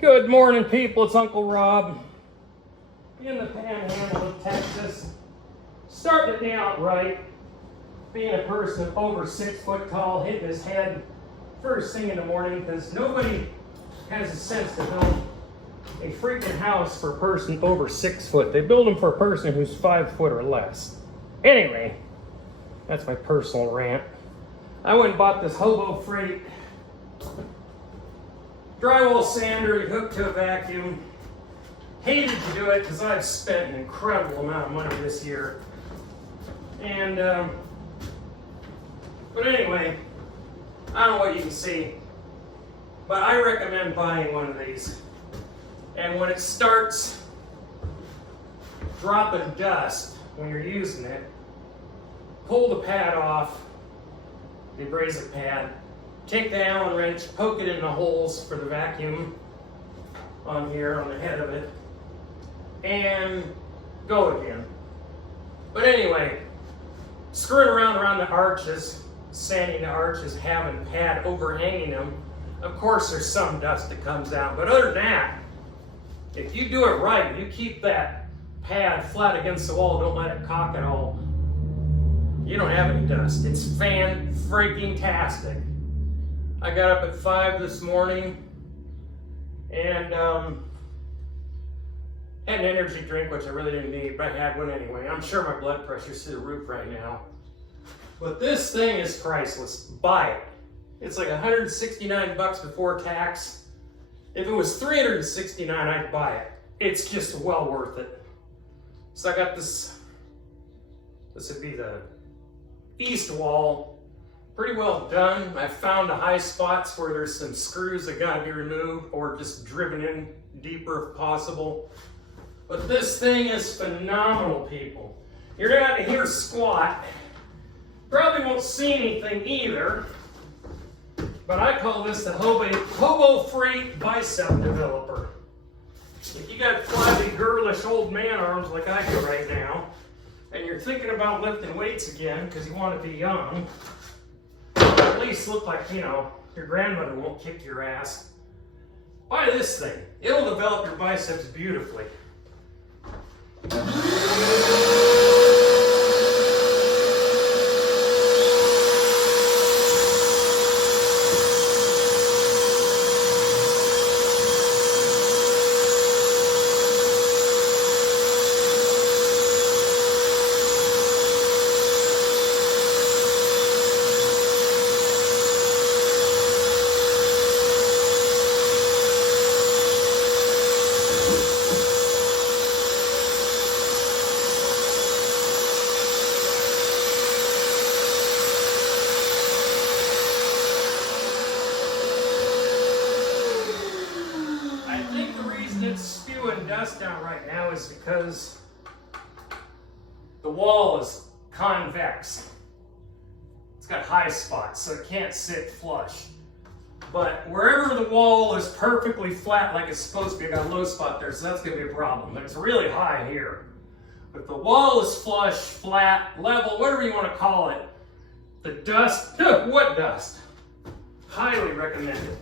Good morning, people. It's Uncle Rob in the panhandle of Texas. Starting it out right, being a person over 6 foot tall, hitting his head first thing in the morning because nobody has a sense to build a freaking house for a person over 6 foot. They build them for a person who's 5 foot or less. Anyway, that's my personal rant. I went and bought this hobo freight drywall sander hooked to a vacuum. Hated to do it because I've spent an incredible amount of money this year. And, but anyway, I don't know what you can see, but I recommend buying one of these. And when it starts dropping dust when you're using it, pull the pad off, the abrasive pad, take the Allen wrench, poke it in the holes for the vacuum on here, on the head of it, and go again. But anyway, screwing around the arches, sanding the arches, having pad overhanging them, of course there's some dust that comes out. But other than that, if you do it right, you keep that pad flat against the wall, don't let it cock at all, you don't have any dust. It's fan-freaking-tastic. I got up at 5 this morning and had an energy drink, which I really didn't need, but I had one anyway. I'm sure my blood pressure's through the roof right now. But this thing is priceless. Buy it. It's like $169 before tax. If it was $369, I'd buy it. It's just well worth it. So I got this would be the east wall. Pretty well done. I found the high spots where there's some screws that gotta be removed or just driven in deeper if possible. But this thing is phenomenal, people. You're not gonna hear squat. Probably won't see anything either. But I call this the hobo freight bicep developer. If you got flabby, girlish old man arms like I do right now, and you're thinking about lifting weights again because you want to be young, at least look like, you know, your grandmother won't kick your ass, buy this thing. It'll develop your biceps beautifully. Dust out right now is because the wall is convex. It's got high spots, so it can't sit flush. But wherever the wall is perfectly flat like it's supposed to be, I got a low spot there, so that's going to be a problem. It's really high here. But the wall is flush, flat, level, whatever you want to call it. The dust, what dust? Highly recommend it.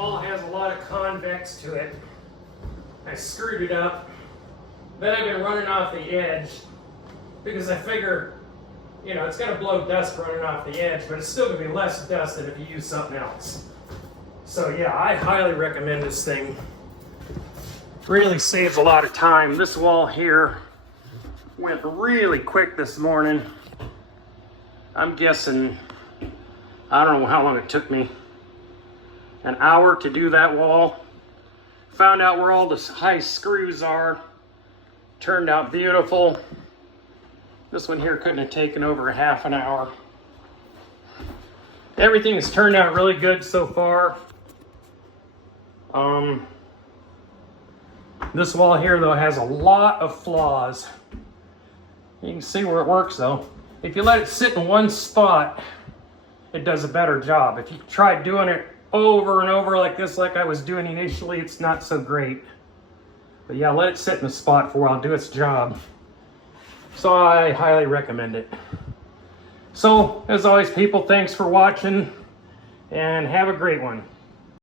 wall has a lot of convex to it. I screwed it up. Then I've been running off the edge because I figure, you know, it's going to blow dust running off the edge, but it's still going to be less dust than if you use something else. So yeah, I highly recommend this thing. Really saves a lot of time. This wall here went really quick this morning. I'm guessing, I don't know how long it took me. An hour to do that wall. Found out where all the high screws are. Turned out beautiful. This one here couldn't have taken over a half an hour. Everything has turned out really good so far. This wall here though has a lot of flaws. You can see where it works though. If you let it sit in one spot, it does a better job. If you try doing it over and over like this, like I was doing initially, it's not so great. But yeah, let it sit in a spot for a while, do its job. So I highly recommend it. So, as always, people, thanks for watching and have a great one.